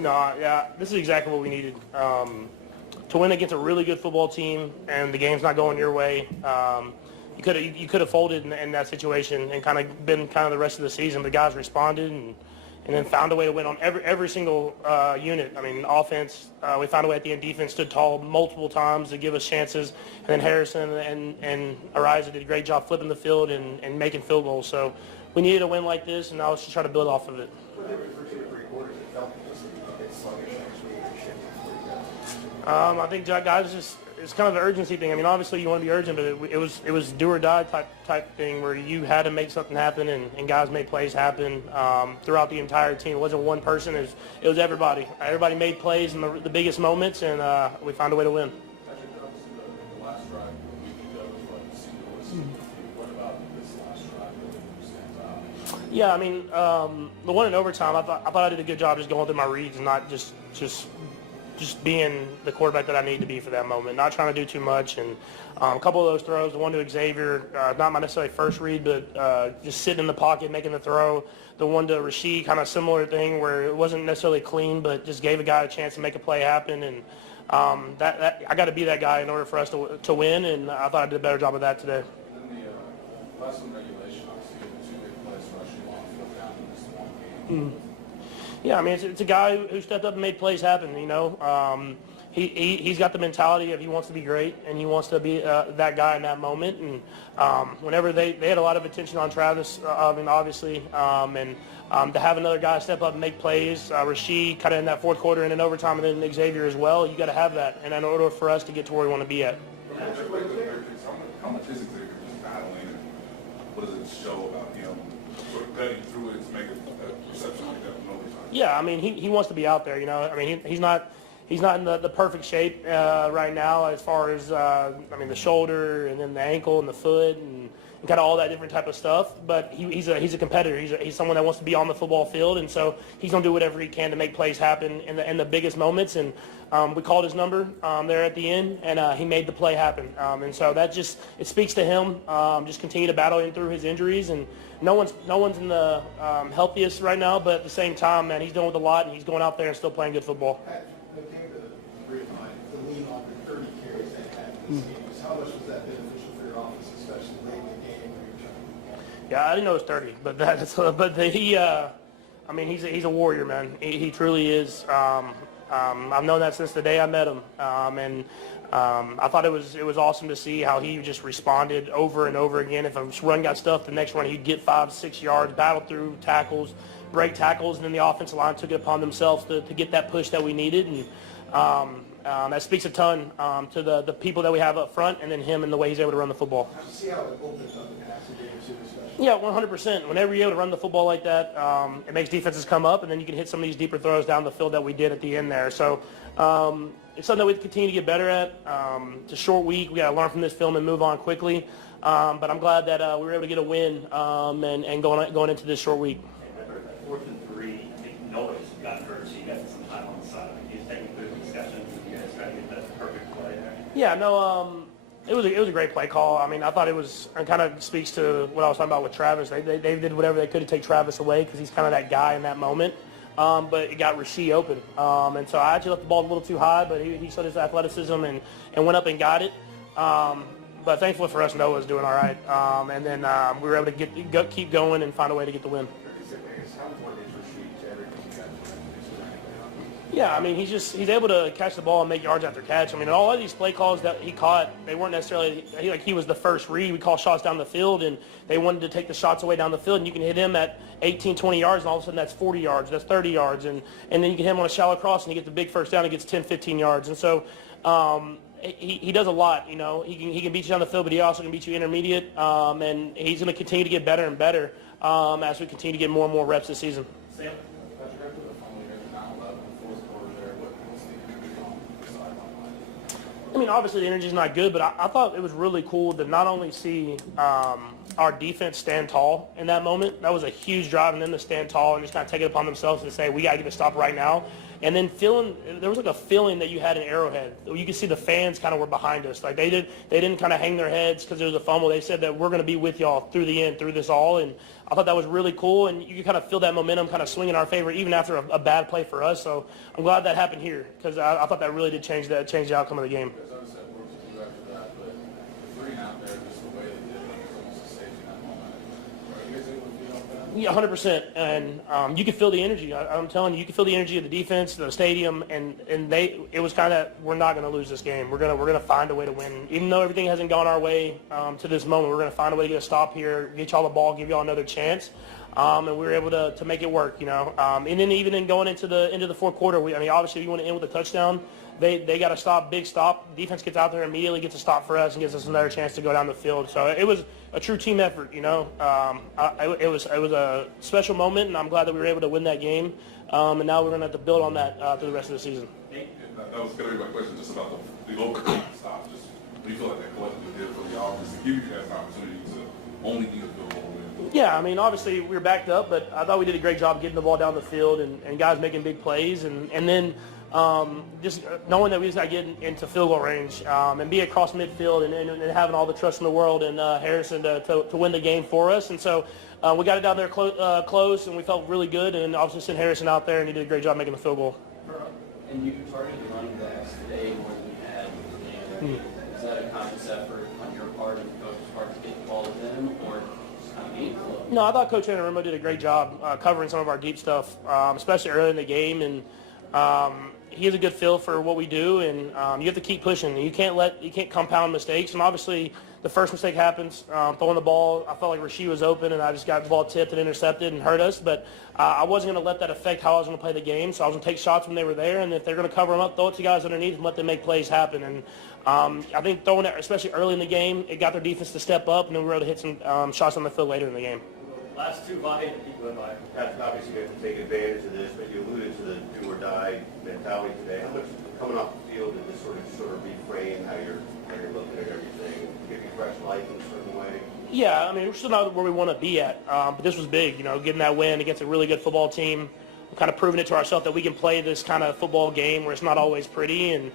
No, yeah, this is exactly what we needed. To win against a really good football team and the game's not going your way, you could have folded in that situation and kind of been kind of the rest of the season. The guys responded and then found a way to win on every single unit. I mean, offense, we found a way at the end. Defense stood tall multiple times to give us chances. And then Harrison and Ariza did a great job flipping the field and making field goals. So we needed a win like this, and now let's just try to build off of it. I think guys it's kind of an urgency thing. I mean, obviously you want to be urgent, but it was do or die type thing where you had to make something happen, and guys made plays happen throughout the entire team. It wasn't one person; it was everybody. Everybody made plays in the biggest moments, and we found a way to win. The last drive a week ago was what about this last drive that stands out? Yeah, I mean, the one in overtime, I thought I did a good job just going through my reads and not just being the quarterback that I need to be for that moment, not trying to do too much. And a couple of those throws, the one to Xavier, not my necessarily first read, but just sitting in the pocket, making the throw. The one to Rasheed, kind of similar thing where it wasn't necessarily clean, but just gave a guy a chance to make a play happen. And that I got to be that guy in order for us to win, and I thought I did a better job of that today. And then the last one, regulation, obviously, two big plays rushing off, go down in this one game. Yeah, I mean, it's a guy who stepped up and made plays happen, you know. He's got the mentality of he wants to be great, and he wants to be that guy in that moment. And whenever they had a lot of attention on Travis, I mean, obviously, and to have another guy step up and make plays, Rasheed kind of in that fourth quarter and in overtime, and then Xavier as well, you got to have that. And in order for us to get to where we want to be at. How much is Xavier just battling, and what does it show about him sort of cutting through it to make a reception like that from overtime? Yeah, I mean, he wants to be out there, you know. I mean, he's not in the perfect shape right now as far as, I mean, the shoulder and then the ankle and the foot and kind of all that different type of stuff. But he's a competitor. He's someone that wants to be on the football field, and so he's going to do whatever he can to make plays happen in the biggest moments. And we called his number there at the end, and he made the play happen. And so that it speaks to him. Just continue to battle him through his injuries, and no one's in the healthiest right now. But at the same time, man, he's dealing with a lot, and he's going out there and still playing good football. The lean on the 30 carries they had in this game. How much was that beneficial for your offense, especially late in the game when you're trying? Yeah, I didn't know it was 30, but I mean, he's a warrior, man. He truly is. I've known that since the day I met him, and I thought it was awesome to see how he just responded over and over again. If a run got stuffed, the next run he'd get 5-6 yards, battle through tackles, break tackles, and then the offensive line took it upon themselves to get that push that we needed. And that speaks a ton to the people that we have up front, and then him and the way he's able to run the football. How do you see how it opens up the passing game too, especially? Yeah, 100%. Whenever you're able to run the football like that, it makes defenses come up, and then you can hit some of these deeper throws down the field that we did at the end there. So it's something that we continue to get better at. It's a short week. We got to learn from this film and move on quickly. But I'm glad that we were able to get a win and going into this short week. 4th and 3, I think nobody's gotten hurt, so you got some time on the side. Can you just take a quick discussion with you guys trying to get that perfect play there? Yeah, no, it was a great play call. I mean, I thought it kind of speaks to what I was talking about with Travis. They did whatever they could to take Travis away because he's kind of that guy in that moment. But it got Rasheed open. And so I actually left the ball a little too high, but he showed his athleticism and went up and got it. But thankfully for us, Noah's doing all right. And then we were able to keep going and find a way to get the win. Yeah, I mean, he's able to catch the ball and make yards after catch. I mean, all of these play calls that he caught, they weren't necessarily like he was the first read. We call shots down the field, and they wanted to take the shots away down the field, and you can hit him at 18, 20 yards, and all of a sudden that's 40 yards, that's 30 yards, and then you can hit him on a shallow cross, and he gets the big first down, and gets 10, 15 yards. And so he does a lot, you know. He can beat you down the field, but he also can beat you intermediate, and he's going to continue to get better and better as we continue to get more and more reps this season. Sam? I mean, obviously the energy's not good, but I thought it was really cool to not only see our defense stand tall in that moment. That was a huge drive, and then to stand tall and just kind of take it upon themselves to say, we got to get a stop right now. And then there was like a feeling that you had in Arrowhead. You could see the fans kind of were behind us. Like they didn't kind of hang their heads because there was a fumble. They said that we're going to be with y'all through the end, through this all. And I thought that was really cool, and you could kind of feel that momentum kind of swing in our favor even after a bad play for us. So I'm glad that happened here because I thought that really did change the outcome of the game. There's obviously that works to do after that, but the three out there, just the way they did it, was almost a safety in that moment. Are you guys able to feel that? Yeah, 100%. And you could feel the energy. I'm telling you, you could feel the energy of the defense, the stadium, and it was kind of, we're not going to lose this game. We're gonna find a way to win, even though everything hasn't gone our way to this moment. We're gonna find a way to get a stop here, get y'all the ball, give y'all another chance. And we were able to make it work, And then even in going into the fourth quarter, obviously, if you want to end with a touchdown, they got a stop, big stop. Defense gets out there immediately, gets a stop for us, and gives us another chance to go down the field. So it was a true team effort, It was a special moment, and I'm glad that we were able to win that game. And now we're going to have to build on that through the rest of the season. That was going to be my question, just about the overtime stop. Just do you feel like that collectively did for the offense to give you guys an opportunity to only get a field goal win? Yeah, obviously we were backed up, but I thought we did a great job getting the ball down the field and guys making big plays, and then just knowing that we just got to get into field goal range and be across midfield and having all the trust in the world in Harrison to win the game for us. And so we got it down there close, and we felt really good, and obviously sent Harrison out there, and he did a great job making the field goal. And you targeted the running backs today more than you had in the game. Is that a conscious effort on your part and the coach's part to get the ball to them, or just kind of meaningful? No, I thought Coach Anarimo did a great job covering some of our deep stuff, especially early in the game, and he has a good feel for what we do, and you have to keep pushing. You can't compound mistakes, and obviously the first mistake happens, throwing the ball. I felt like Rasheed was open, and I just got the ball tipped and intercepted and hurt us, but I wasn't going to let that affect how I was going to play the game, so I was going to take shots when they were there, and if they're going to cover them up, throw it to guys underneath and let them make plays happen. And I think throwing it, especially early in the game, it got their defense to step up, and then we were able to hit some shots on the field later in the game. Last two by, keep going by. Obviously, you have to take advantage of this, but you alluded to the do-or-die mentality today. How much coming off the field did this sort of reframe how you're looking at everything, give you fresh life in a certain way? Yeah, we're still not where we want to be at, but this was big, getting that win against a really good football team, kind of proving it to ourselves that we can play this kind of football game where it's not always pretty, and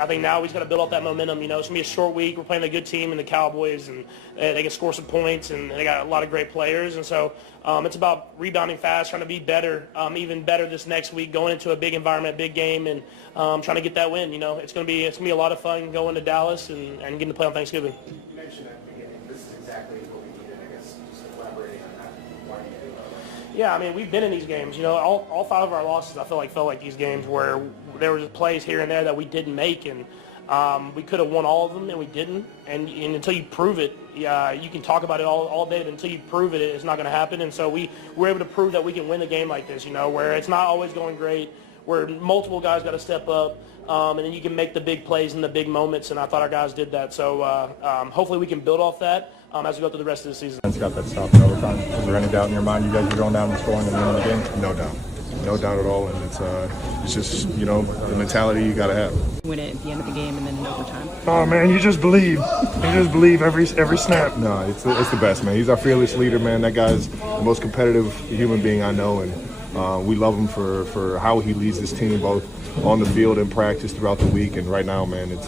I think now we just got to build up that momentum. It's going to be a short week. We're playing a good team in the Cowboys, and they can score some points, and they got a lot of great players. And so it's about rebounding fast, trying to be better, even better this next week, going into a big environment, big game, and trying to get that win. It's going to be a lot of fun going to Dallas and getting to play on Thanksgiving. You mentioned at the beginning, this is exactly what we needed, I guess, just elaborating on that. Why do you do that? Yeah, we've been in these games. All five of our losses, I felt like these games where there was plays here and there that we didn't make, and we could have won all of them, and we didn't. And until you prove it, you can talk about it all day, but until you prove it, it's not going to happen. And so we were able to prove that we can win a game like this, where it's not always going great, where multiple guys got to step up, and then you can make the big plays in the big moments, and I thought our guys did that. So hopefully we can build off that as we go through the rest of the season. It's got that stop in overtime. Was there any doubt in your mind you guys were going down and scoring and winning the game? No doubt. No doubt at all. And it's just, the mentality you got to have. Win it at the end of the game and then in overtime. Oh, man, you just believe. You just believe every snap. No, it's the best, man. He's our fearless leader, man. That guy's the most competitive human being I know, and we love him for how he leads this team, both on the field and practice throughout the week. And right now, man, it's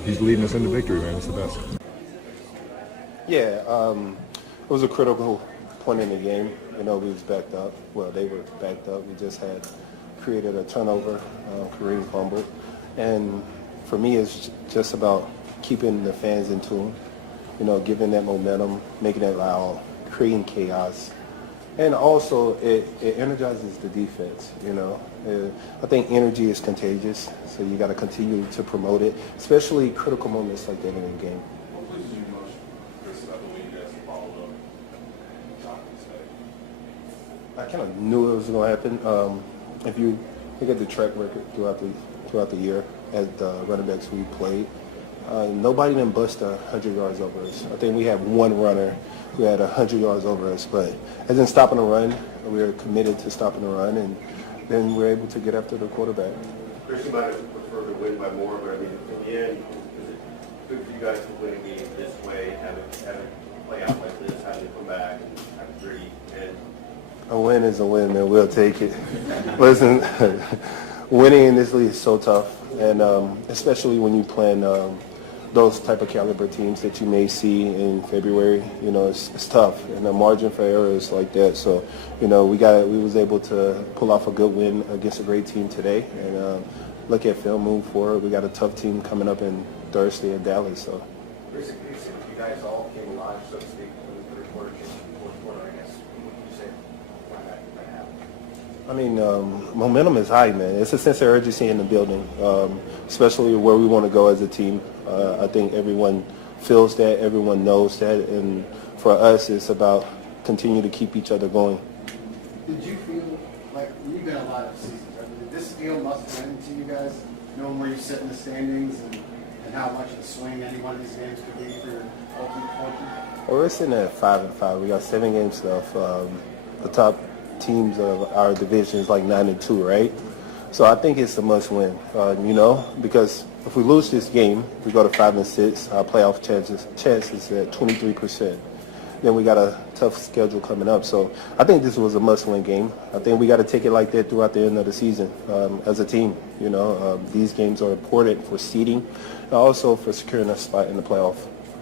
he's leading us into victory, man. It's the best. Yeah, it was a critical point in the game. We was backed up. Well, they were backed up. We just had created a turnover, Kareem fumbled. And for me, it's just about keeping the fans in tune, giving that momentum, making it loud, creating chaos. And also, it energizes the defense, I think energy is contagious, so you got to continue to promote it, especially critical moments like that in the game. What pleases you most, Chris, about the way you guys followed up today? I kind of knew it was going to happen. If you look at the track record throughout the year as the running backs we played, nobody done bust 100 yards over us. I think we had one runner who had 100 yards over us, but as in stopping the run, we were committed to stopping the run, and then we're able to get after the quarterback. Chris, you might have preferred to win by more, but in the end, is it good for you guys to win a game this way, have it play out like this, have it come back and have a gritty end? A win is a win, man. We'll take it. Listen, winning in this league is so tough, and especially when you're playing those type of caliber teams that you may see in February, it's tough, and the margin for error is like that. So, we was able to pull off a good win against a great team today, and look at film, move forward. We got a tough team coming up in Thursday in Dallas. So, Basically, you guys all came alive, so to speak, in the third quarter, fourth quarter, I guess. What would you say why that happened? I mean, momentum is high, man. It's a sense of urgency in the building, especially where we want to go as a team. I think everyone feels that, everyone knows that, and for us, it's about continue to keep each other going. Did you feel like, you've been a lot of seasons, right? Did this feel must-win to you guys, knowing where you sit in the standings and how much of a swing any one of these games could be for your ultimate fortune? Well, we're sitting at 5-5. We got 7 games left. The top teams of our division is like 9-2, right? So I think it's a must-win, because if we lose this game, we go to 5-6. Our playoff chances at 23%. Then we got a tough schedule coming up. So I think this was a must-win game. I think we got to take it like that throughout the end of the season as a team. These games are important for seeding and also for securing a spot in the playoff.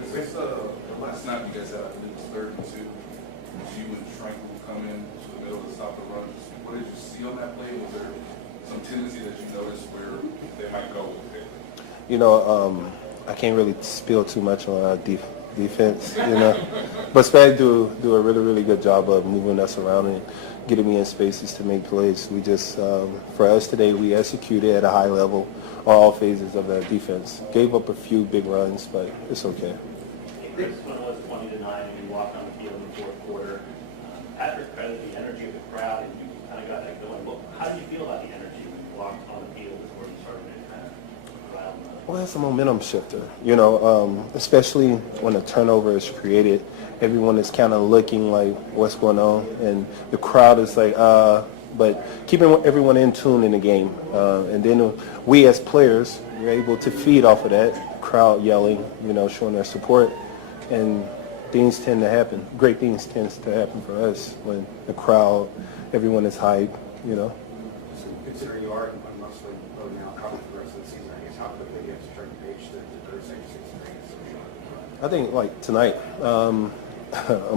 Is this the last snap you guys had? I believe it was 3rd and 2. You and Tranquil come in to the middle to stop the run. What did you see on that play? Was there some tendency that you noticed where they might go with it? I can't really spill too much on our defense, But Spag do a really, really good job of moving us around and getting me in spaces to make plays. We just, for us today, we executed at a high level on all phases of the defense. Gave up a few big runs, but it's okay. Chris, when it was 20-9 and you walked on the field in the fourth quarter, Patrick credited the energy of the crowd and you kind of got that going. How do you feel about the energy when you walked on the field before you started to kind of rile them up? Well, it's a momentum shifter, especially when a turnover is created. Everyone is kind of looking like what's going on, and the crowd is like, but keeping everyone in tune in the game. And then we as players, we're able to feed off of that, crowd yelling, showing their support, and things tend to happen. Great things tend to happen for us when the crowd, everyone is hyped, So considering you are a must-win mode now, probably for the rest of the season, I guess how quickly do you have to turn the page to the Thursday season? I think like tonight, I'm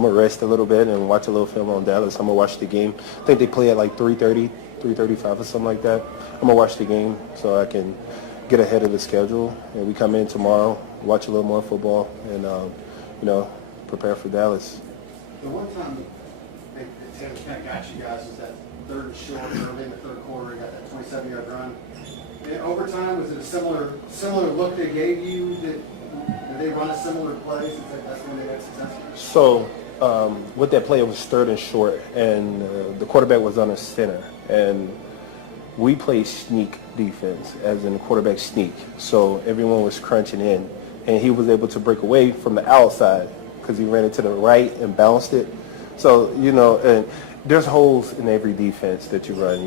gonna rest a little bit and watch a little film on Dallas. I'm gonna watch the game. I think they play at like 3:30, 3:35 or something like that. I'm gonna watch the game so I can get ahead of the schedule. And we come in tomorrow, watch a little more football, and prepare for Dallas. The one time they kind of got you guys was that 3rd and short early in the 3rd quarter. You got that 27-yard run. In overtime, was it a similar look they gave you? Did they run a similar play since that's when they had success? So with that play, it was 3rd and short, and the quarterback was under center, and we played sneak defense, as in the quarterback sneak. So everyone was crunching in, and he was able to break away from the outside because he ran it to the right and bounced it. So, and there's holes in every defense that you run,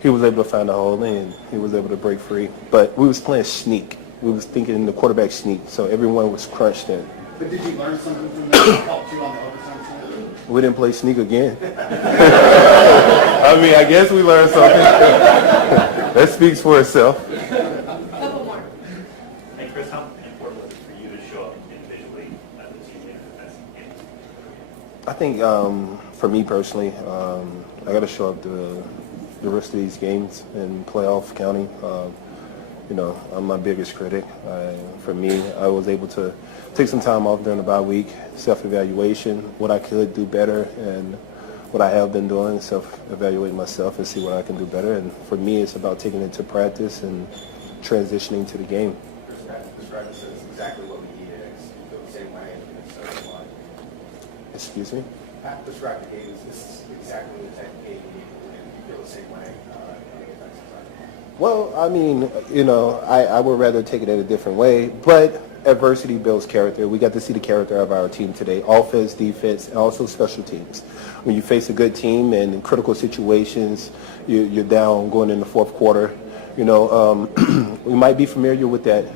He was able to find a hole, and he was able to break free. But we was playing sneak. We was thinking the quarterback sneak, so everyone was crunched in. But did you learn something from that that helped you on the overtime side? We didn't play sneak again. I guess we learned something. That speaks for itself. Couple more. Hey, Chris, how important was it for you to show up individually at the team defense game? I think for me personally, I got to show up the rest of these games in playoff county. I'm my biggest critic. For me, I was able to take some time off during the bye week, self-evaluation, what I could do better, and what I have been doing, self-evaluate myself and see what I can do better. And for me, it's about taking it to practice and transitioning to the game. Describe this as exactly what we needed. You feel the same way in the second line. Excuse me? Pat described the game as this is exactly the type of game you need, and you feel the same way on the defensive side. Well, I would rather take it in a different way, but adversity builds character. We got to see the character of our team today, offense, defense, and also special teams. When you face a good team and in critical situations, you're down going in the 4th quarter. We might be familiar with that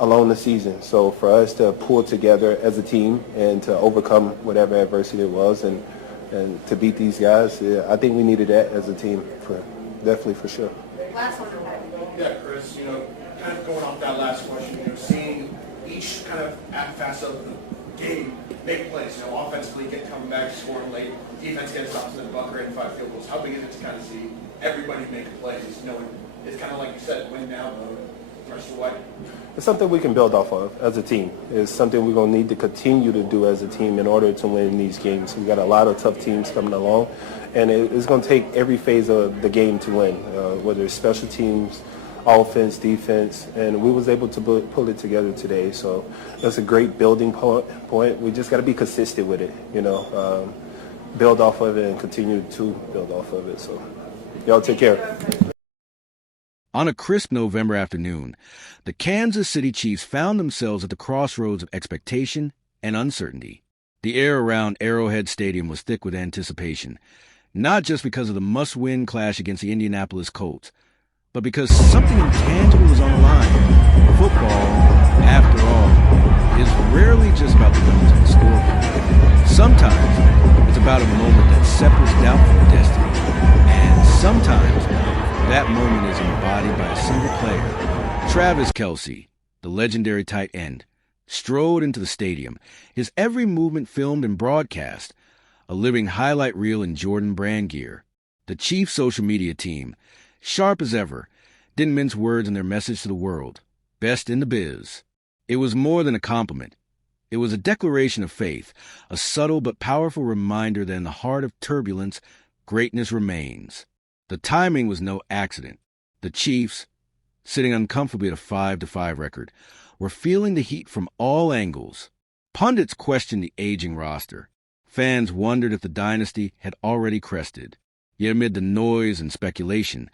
along the season. So for us to pull together as a team and to overcome whatever adversity it was and to beat these guys, I think we needed that as a team, definitely for sure. Last one. Yeah, Chris, kind kind of going off that last question, seeing each kind of facet of the game make plays, offensively coming back, scoring late, defense getting stops in the bunker and 5 field goals. How big is it to kind of see everybody making plays, knowing it's kind of like you said, win now mode the rest of the way? It's something we can build off of as a team. It's something we're going to need to continue to do as a team in order to win these games. We got a lot of tough teams coming along, and it's going to take every phase of the game to win, whether it's special teams, offense, defense, and we was able to pull it together today. So that's a great building point. We just got to be consistent with it, build off of it and continue to build off of it. So y'all take care. On a crisp November afternoon, the Kansas City Chiefs found themselves at the crossroads of expectation and uncertainty. The air around Arrowhead Stadium was thick with anticipation, not just because of the must-win clash against the Indianapolis Colts, but because something intangible was on the line. Football, after all, is rarely just about the numbers on the scoreboard. Sometimes it's about a moment that separates doubt from destiny, and sometimes that moment is embodied by a single player. Travis Kelce, the legendary tight end, strode into the stadium, his every movement filmed and broadcast, a living highlight reel in Jordan brand gear. The Chiefs' social media team, sharp as ever, didn't mince words in their message to the world. Best in the biz. It was more than a compliment. It was a declaration of faith, a subtle but powerful reminder that in the heart of turbulence, greatness remains. The timing was no accident. The Chiefs, sitting uncomfortably at a 5-5 record, were feeling the heat from all angles. Pundits questioned the aging roster. Fans wondered if the dynasty had already crested. Yet amid the noise and speculation,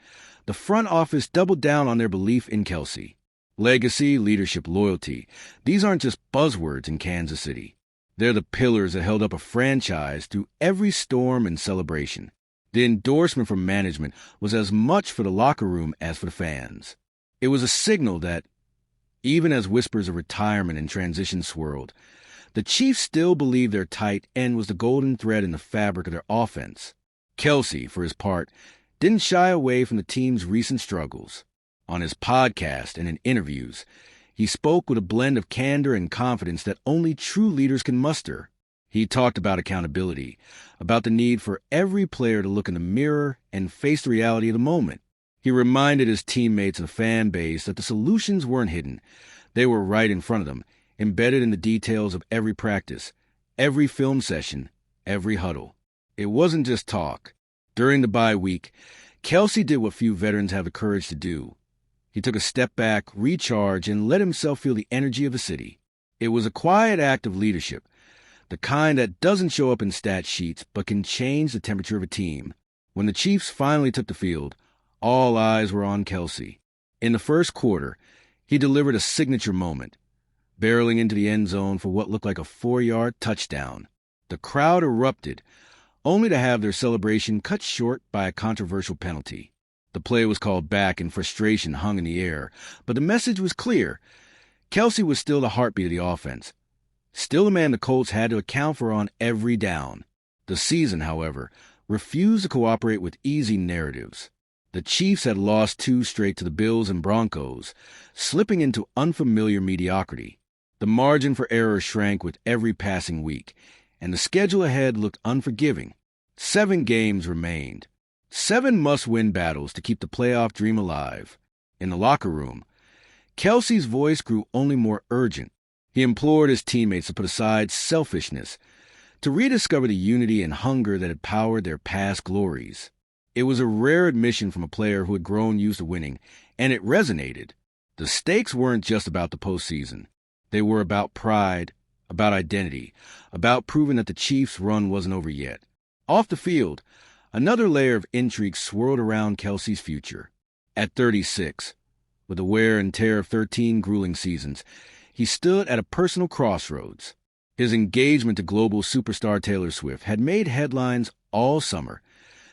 the front office doubled down on their belief in Kelce. Legacy, leadership, loyalty. These aren't just buzzwords in Kansas City. They're the pillars that held up a franchise through every storm and celebration. The endorsement from management was as much for the locker room as for the fans. It was a signal that, even as whispers of retirement and transition swirled, the Chiefs still believed their tight end was the golden thread in the fabric of their offense. Kelce, for his part, didn't shy away from the team's recent struggles. On his podcast and in interviews, he spoke with a blend of candor and confidence that only true leaders can muster. He talked about accountability, about the need for every player to look in the mirror and face the reality of the moment. He reminded his teammates and fan base that the solutions weren't hidden. They were right in front of them, embedded in the details of every practice, every film session, every huddle. It wasn't just talk. During the bye week, Kelce did what few veterans have the courage to do. He took a step back, recharged, and let himself feel the energy of the city. It was a quiet act of leadership, the kind that doesn't show up in stat sheets but can change the temperature of a team. When the Chiefs finally took the field, all eyes were on Kelce. In the first quarter, he delivered a signature moment, barreling into the end zone for what looked like a 4-yard touchdown. The crowd erupted, only to have their celebration cut short by a controversial penalty. The play was called back and frustration hung in the air, but the message was clear. Kelce was still the heartbeat of the offense, still a man the Colts had to account for on every down. The season, however, refused to cooperate with easy narratives. The Chiefs had lost 2 straight to the Bills and Broncos, slipping into unfamiliar mediocrity. The margin for error shrank with every passing week, and the schedule ahead looked unforgiving. 7 games remained. 7 must-win battles to keep the playoff dream alive. In the locker room, Kelce's voice grew only more urgent. He implored his teammates to put aside selfishness, to rediscover the unity and hunger that had powered their past glories. It was a rare admission from a player who had grown used to winning, and it resonated. The stakes weren't just about the postseason. They were about pride, about identity, about proving that the Chiefs' run wasn't over yet. Off the field, another layer of intrigue swirled around Kelce's future. At 36, with the wear and tear of 13 grueling seasons, he stood at a personal crossroads. His engagement to global superstar Taylor Swift had made headlines all summer,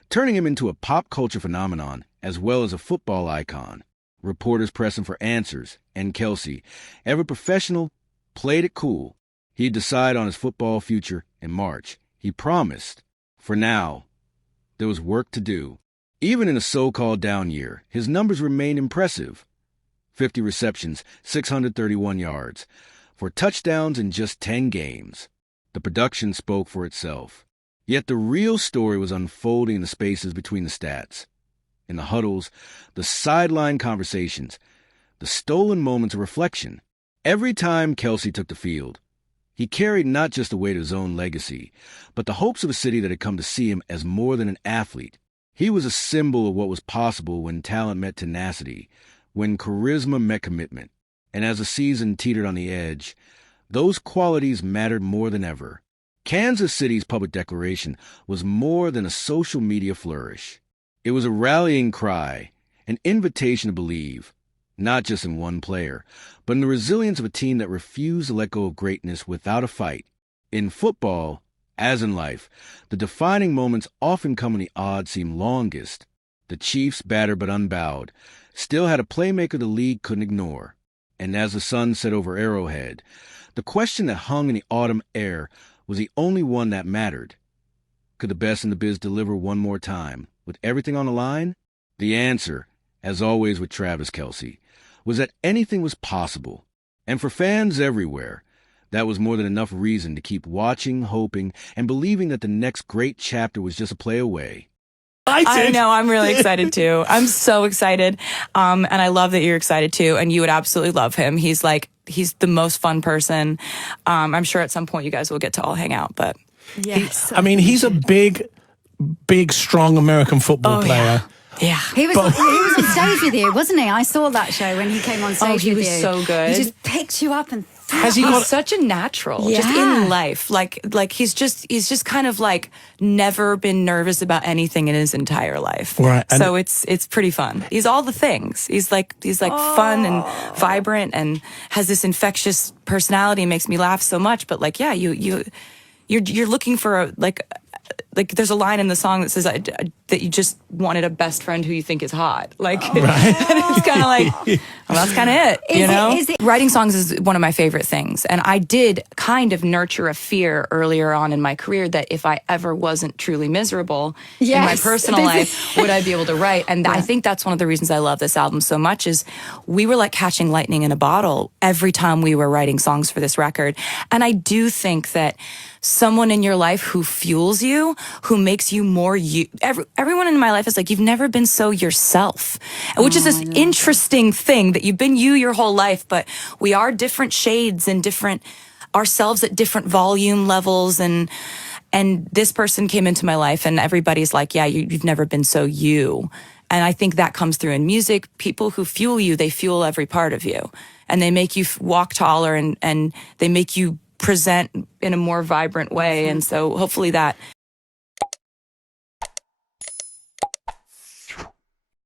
turning him into a pop culture phenomenon as well as a football icon. Reporters pressing for answers, and Kelce, ever professional, played it cool. He'd decide on his football future in March. He promised. For now, there was work to do. Even in a so-called down year, his numbers remained impressive. 50 receptions, 631 yards, 4 touchdowns in just 10 games. The production spoke for itself. Yet the real story was unfolding in the spaces between the stats. In the huddles, the sideline conversations, the stolen moments of reflection. Every time Kelce took the field, he carried not just the weight of his own legacy, but the hopes of a city that had come to see him as more than an athlete. He was a symbol of what was possible when talent met tenacity, when charisma met commitment. And as the season teetered on the edge, those qualities mattered more than ever. Kansas City's public declaration was more than a social media flourish. It was a rallying cry, an invitation to believe, not just in one player, but in the resilience of a team that refused to let go of greatness without a fight. In football, as in life, the defining moments often come when the odds seem longest. The Chiefs, battered but unbowed, still had a playmaker the league couldn't ignore. And as the sun set over Arrowhead, the question that hung in the autumn air was the only one that mattered. Could the best in the biz deliver one more time, with everything on the line? The answer, as always with Travis Kelce, was that anything was possible. And for fans everywhere, that was more than enough reason to keep watching, hoping, and believing that the next great chapter was just a play away. I know, I'm really excited too. I'm so excited. And I love that you're excited too. And you would absolutely love him. He's the most fun person. I'm sure at some point you guys will get to all hang out, but yes. I mean, he's a big, strong American football player. Yeah. He was on stage with you, wasn't he? I saw that show when he came on stage he with was you. so good. He just picked you up and He's such a natural, just in life. Like he's just kind of like never been nervous about anything in his entire life. Right. So it's pretty fun. He's all the things. He's like fun and vibrant and has this infectious personality and makes me laugh so much. But like, yeah, you're looking for like there's a line in the song that says that you just wanted a best friend who you think is hot. Like, and it's kind of like, well, that's kind of it, you know? Writing songs is one of my favorite things. And I did kind of nurture a fear earlier on in my career that if I ever wasn't truly miserable in my personal life, would I be able to write? And I think that's one of the reasons I love this album so much is we were like catching lightning in a bottle every time we were writing songs for this record. And I do think that someone in your life who fuels you, who makes you more you. Everyone in my life is like, you've never been so yourself, which is this interesting thing that you've been you your whole life, but we are different shades and different ourselves at different volume levels. And this person came into my life and everybody's like, yeah, you've never been so you. And I think that comes through in music. People who fuel you, they fuel every part of you and they make you walk taller and they make you present in a more vibrant way. And so hopefully that